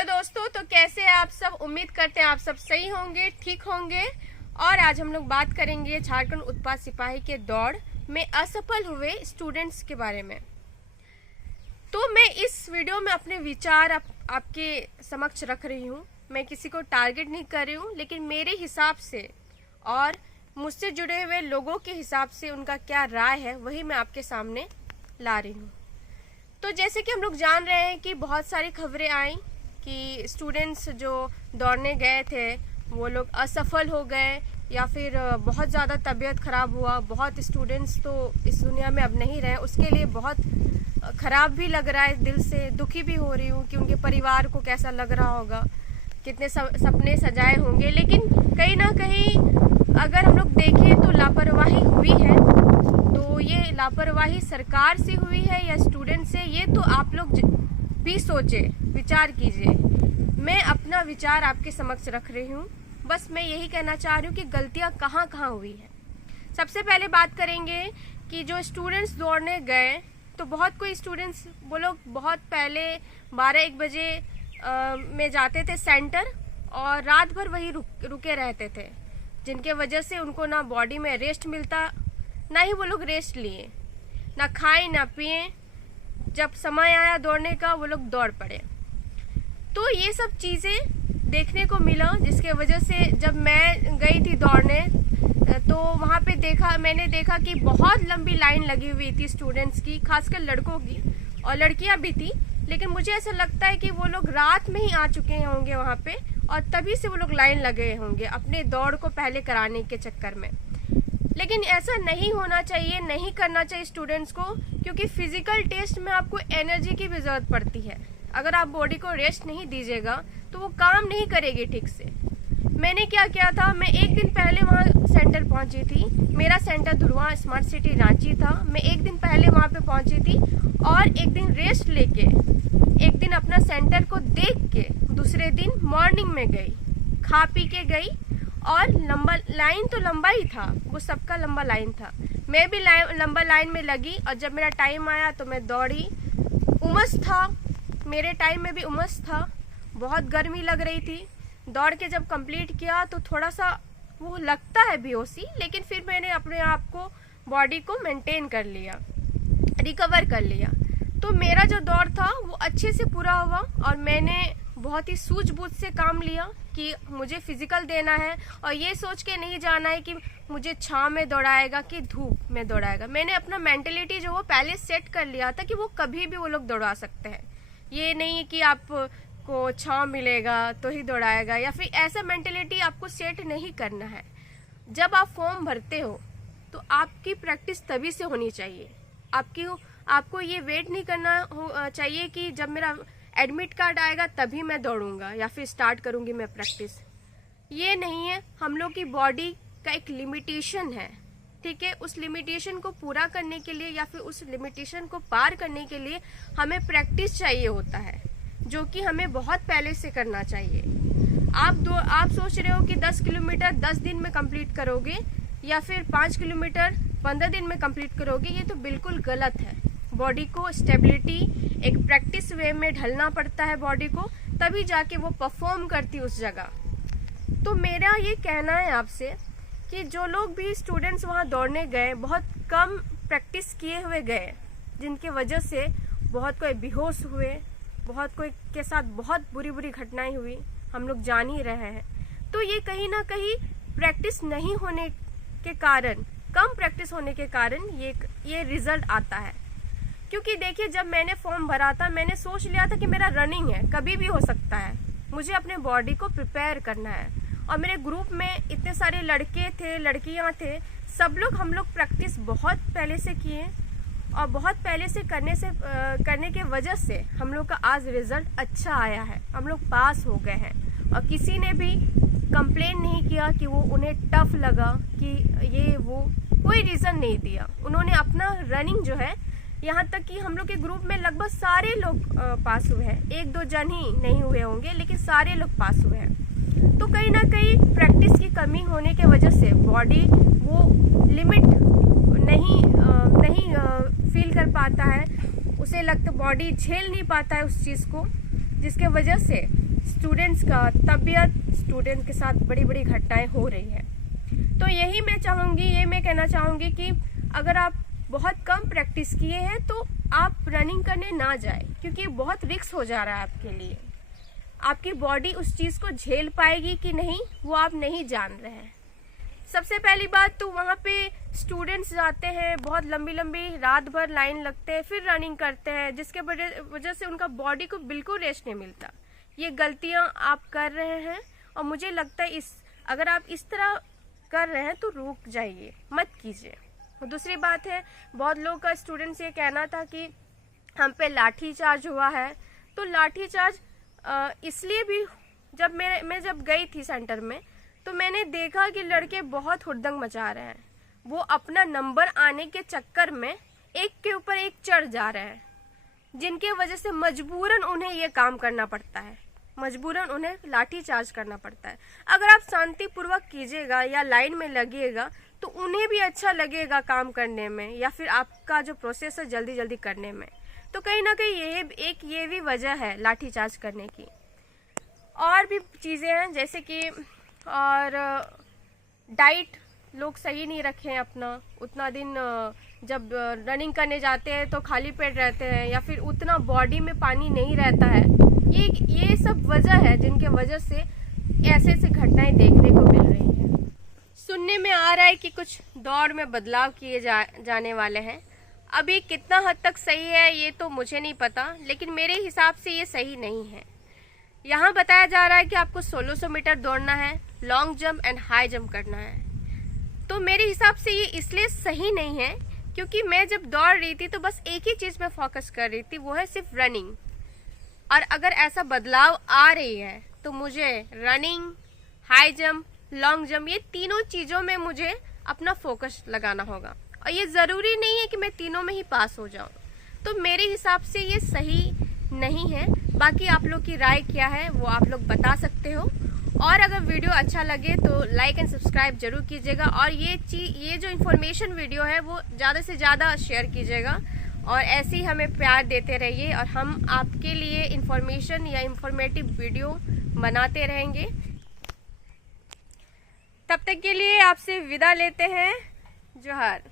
Hello दोस्तों, तो कैसे हैं आप सब। उम्मीद करते हैं आप सब सही होंगे, ठीक होंगे। और आज हम लोग बात करेंगे झारखंड उत्पाद सिपाही के दौड़ में असफल हुए स्टूडेंट्स के बारे में। तो मैं इस वीडियो में अपने विचार आपके समक्ष रख रही हूँ। मैं किसी को टारगेट नहीं कर रही हूँ, लेकिन मेरे हिसाब से और मुझसे जुड़े हुए लोगों के हिसाब से उनका क्या राय है वही मैं आपके सामने ला रही हूँ। तो जैसे कि हम लोग जान रहे हैं कि बहुत सारी खबरें आई कि स्टूडेंट्स जो दौड़ने गए थे वो लोग असफल हो गए या फिर बहुत ज़्यादा तबीयत ख़राब हुआ। बहुत स्टूडेंट्स तो इस दुनिया में अब नहीं रहे, उसके लिए बहुत ख़राब भी लग रहा है, दिल से दुखी भी हो रही हूँ कि उनके परिवार को कैसा लग रहा होगा, कितने सपने सजाए होंगे। लेकिन कहीं ना कहीं अगर हम लोग देखें तो लापरवाही हुई है। तो ये लापरवाही सरकार से हुई है या स्टूडेंट से, ये तो आप लोग भी सोचे, विचार कीजिए। मैं अपना विचार आपके समक्ष रख रही हूँ। बस मैं यही कहना चाह रही हूँ कि गलतियाँ कहाँ कहाँ हुई है। सबसे पहले बात करेंगे कि जो स्टूडेंट्स दौड़ने गए, तो बहुत कोई स्टूडेंट्स वो लोग बहुत पहले 12-1 बजे में जाते थे सेंटर और रात भर वही रुके रहते थे, जिनके वजह से उनको ना बॉडी में रेस्ट मिलता, ना ही वो लोग रेस्ट लिए, ना खाए ना पिए। जब समय आया दौड़ने का वो लोग दौड़ पड़े। तो ये सब चीज़ें देखने को मिला, जिसके वजह से जब मैं गई थी दौड़ने तो वहाँ पे मैंने देखा कि बहुत लंबी लाइन लगी हुई थी स्टूडेंट्स की, खासकर लड़कों की, और लड़कियाँ भी थी। लेकिन मुझे ऐसा लगता है कि वो लोग रात में ही आ चुके होंगे वहाँ पे और तभी से वो लोग लाइन लगे होंगे अपने दौड़ को पहले कराने के चक्कर में। लेकिन ऐसा नहीं होना चाहिए, नहीं करना चाहिए स्टूडेंट्स को, क्योंकि फिजिकल टेस्ट में आपको एनर्जी की भी ज़रूरत पड़ती है। अगर आप बॉडी को रेस्ट नहीं दीजिएगा तो वो काम नहीं करेगी ठीक से। मैंने क्या किया था, मैं एक दिन पहले वहाँ सेंटर पहुँची थी। मेरा centre Dhurwa smart city Ranchi था। मैं एक दिन पहले वहाँ पे पहुँची थी और एक दिन रेस्ट लेके, एक दिन अपना सेंटर को देख के दूसरे दिन मॉर्निंग में गई, खा पी के गई। और लंबा लाइन तो लंबा ही था, वो सबका लंबा लाइन था, मैं भी लंबा लाइन में लगी। और जब मेरा टाइम आया तो मैं दौड़ी। उमस था, मेरे टाइम में भी उमस था, बहुत गर्मी लग रही थी। दौड़ के जब कंप्लीट किया तो थोड़ा सा वो लगता है बेहोशी, लेकिन फिर मैंने अपने आप को, बॉडी को मेंटेन कर लिया, रिकवर कर लिया। तो मेरा जो दौड़ था वो अच्छे से पूरा हुआ और मैंने बहुत ही सूझबूझ से काम लिया कि मुझे फिजिकल देना है और ये सोच के नहीं जाना है कि मुझे छाँव में दौड़ाएगा कि धूप में दौड़ाएगा। मैंने अपना मेंटलिटी जो वो पहले सेट कर लिया था कि वो कभी भी वो लोग दौड़ा सकते हैं। ये नहीं कि आपको छाँव मिलेगा तो ही दौड़ाएगा, या फिर ऐसा मेंटलिटी आपको सेट नहीं करना है। जब आप फॉर्म भरते हो तो आपकी प्रैक्टिस तभी से होनी चाहिए। आपको ये वेट नहीं करना चाहिए कि जब मेरा एडमिट कार्ड आएगा तभी मैं दौड़ूंगा या फिर स्टार्ट करूंगी मैं प्रैक्टिस। ये नहीं है। हम लोग की बॉडी का एक लिमिटेशन है, ठीक है। उस लिमिटेशन को पूरा करने के लिए या फिर उस लिमिटेशन को पार करने के लिए हमें प्रैक्टिस चाहिए होता है, जो कि हमें बहुत पहले से करना चाहिए। आप सोच रहे हो कि 10 किलोमीटर 10 दिन में कंप्लीट करोगे या फिर 5 किलोमीटर 15 दिन में कंप्लीट करोगे, ये तो बिल्कुल गलत है। बॉडी को स्टेबिलिटी एक प्रैक्टिस वे में ढलना पड़ता है बॉडी को, तभी जाके वो परफॉर्म करती उस जगह। तो मेरा ये कहना है आपसे कि जो लोग भी स्टूडेंट्स वहाँ दौड़ने गए, बहुत कम प्रैक्टिस किए हुए गए, जिनके वजह से बहुत कोई बेहोश हुए, बहुत कोई के साथ बहुत बुरी बुरी घटनाएं हुई, हम लोग जान ही रहे हैं। तो ये कहीं ना कहीं प्रैक्टिस नहीं होने के कारण, कम प्रैक्टिस होने के कारण ये रिजल्ट आता है। क्योंकि देखिए, जब मैंने फॉर्म भरा था मैंने सोच लिया था कि मेरा रनिंग है, कभी भी हो सकता है, मुझे अपने बॉडी को प्रिपेयर करना है। और मेरे ग्रुप में इतने सारे लड़के थे, लड़कियां थे, सब लोग, हम लोग प्रैक्टिस बहुत पहले से किए और बहुत पहले से करने के वजह से हम लोग का आज रिजल्ट अच्छा आया है, हम लोग पास हो गए हैं। और किसी ने भी कंप्लेन नहीं किया कि वो उन्हें टफ लगा कि ये वो, कोई रीज़न नहीं दिया। उन्होंने अपना रनिंग जो है, यहाँ तक कि हम लोग के ग्रुप में लगभग सारे लोग पास हुए हैं, 1-2 जन ही नहीं हुए होंगे, लेकिन सारे लोग पास हुए हैं। तो कहीं ना कहीं प्रैक्टिस की कमी होने के वजह से बॉडी वो लिमिट नहीं फील कर पाता है, उसे लगता बॉडी झेल नहीं पाता है उस चीज़ को, जिसके वजह से स्टूडेंट्स का तबीयत, स्टूडेंट के साथ बड़ी बड़ी घटनाएं हो रही है। तो यही मैं चाहूँगी, ये मैं कहना चाहूँगी कि अगर आप बहुत कम प्रैक्टिस किए हैं तो आप रनिंग करने ना जाए, क्योंकि बहुत रिस्क हो जा रहा है आपके लिए। आपकी बॉडी उस चीज़ को झेल पाएगी कि नहीं, वो आप नहीं जान रहे हैं। सबसे पहली बात तो वहाँ पे स्टूडेंट्स जाते हैं, बहुत लंबी लंबी रात भर लाइन लगते हैं, फिर रनिंग करते हैं, जिसके वजह से उनका बॉडी को बिल्कुल रेस्ट नहीं मिलता। ये गलतियाँ आप कर रहे हैं और मुझे लगता है अगर आप इस तरह कर रहे हैं तो रुक जाइए, मत कीजिए। और दूसरी बात है, बहुत लोगों का स्टूडेंट्स ये कहना था कि हम पे लाठी चार्ज हुआ है। तो लाठी चार्ज इसलिए भी, जब मैं जब गई थी सेंटर में तो मैंने देखा कि लड़के बहुत हुड़दंग मचा रहे हैं। वो अपना नंबर आने के चक्कर में एक के ऊपर एक चढ़ जा रहे हैं, जिनके वजह से मजबूरन उन्हें ये काम करना पड़ता है, मजबूरन उन्हें लाठी चार्ज करना पड़ता है। अगर आप शांतिपूर्वक कीजिएगा या लाइन में लगिएगा तो उन्हें भी अच्छा लगेगा काम करने में, या फिर आपका जो प्रोसेस है जल्दी जल्दी करने में। तो कहीं ना कहीं ये भी वजह है लाठी चार्ज करने की। और भी चीज़ें हैं, जैसे कि और डाइट लोग सही नहीं रखें अपना। उतना दिन जब रनिंग करने जाते हैं तो खाली पेट रहते हैं, या फिर उतना बॉडी में पानी नहीं रहता है। ये सब वजह है जिनके वजह से ऐसे घटनाएं देखने को मिल रही हैं। सुनने में आ रहा है कि कुछ दौड़ में बदलाव किए जाने वाले हैं। अभी कितना हद तक सही है ये तो मुझे नहीं पता, लेकिन मेरे हिसाब से ये सही नहीं है। यहाँ बताया जा रहा है कि आपको 1600 मीटर दौड़ना है, long jump and high jump करना है। तो मेरे हिसाब से ये इसलिए सही नहीं है क्योंकि मैं जब दौड़ रही थी तो बस एक ही चीज़ में फोकस कर रही थी, वो है सिर्फ रनिंग। और अगर ऐसा बदलाव आ रही है तो मुझे running, high jump, long jump, ये तीनों चीज़ों में मुझे अपना फोकस लगाना होगा। और ये ज़रूरी नहीं है कि मैं तीनों में ही पास हो जाऊं। तो मेरे हिसाब से ये सही नहीं है। बाकी आप लोग की राय क्या है वो आप लोग बता सकते हो। और अगर वीडियो अच्छा लगे तो लाइक एंड सब्सक्राइब जरूर कीजिएगा। और ये जो इन्फॉर्मेशन वीडियो है वो ज़्यादा से ज़्यादा शेयर कीजिएगा। और ऐसे ही हमें प्यार देते रहिए और हम आपके लिए इन्फॉर्मेशन या इन्फॉर्मेटिव वीडियो बनाते रहेंगे। तब तक के लिए आपसे विदा लेते हैं। जोहार।